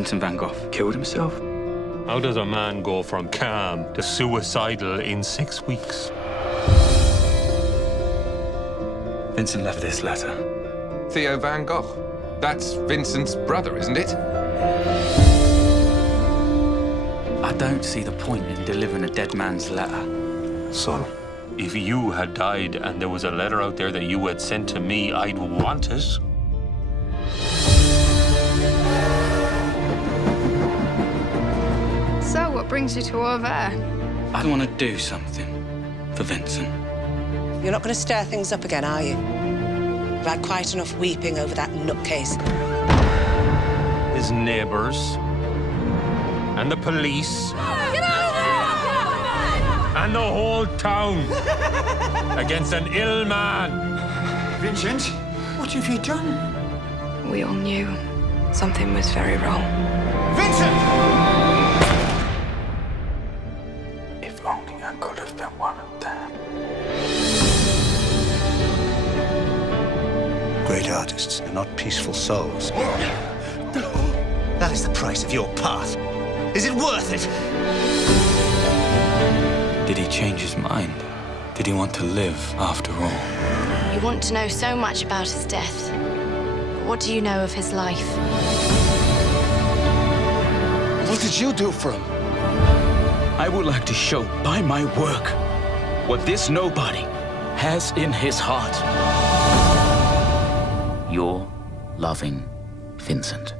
Vincent van Gogh killed himself. How does a man go from calm to suicidal in 6 weeks? Vincent left this letter. Theo van Gogh. That's Vincent's brother, isn't it? I don't see the point in delivering a dead man's letter. Son, If you had died and there was a letter out there that you had sent to me, I'd want it. So, what brings you to over there? I want to do something for Vincent. You're not going to stir things up again, are you? You've had quite enough weeping over that nutcase. His neighbours and the police and the whole town against an ill man. Vincent, what have you done? We all knew something was very wrong. Vincent! If only I could have been one of them. Great artists are not peaceful souls. That is the price of your path. Is it worth it? Did he change his mind? Did he want to live after all? You want to know so much about his death. But what do you know of his life? What did you do for him? I would like to show by my work what this nobody has in his heart. Your loving Vincent.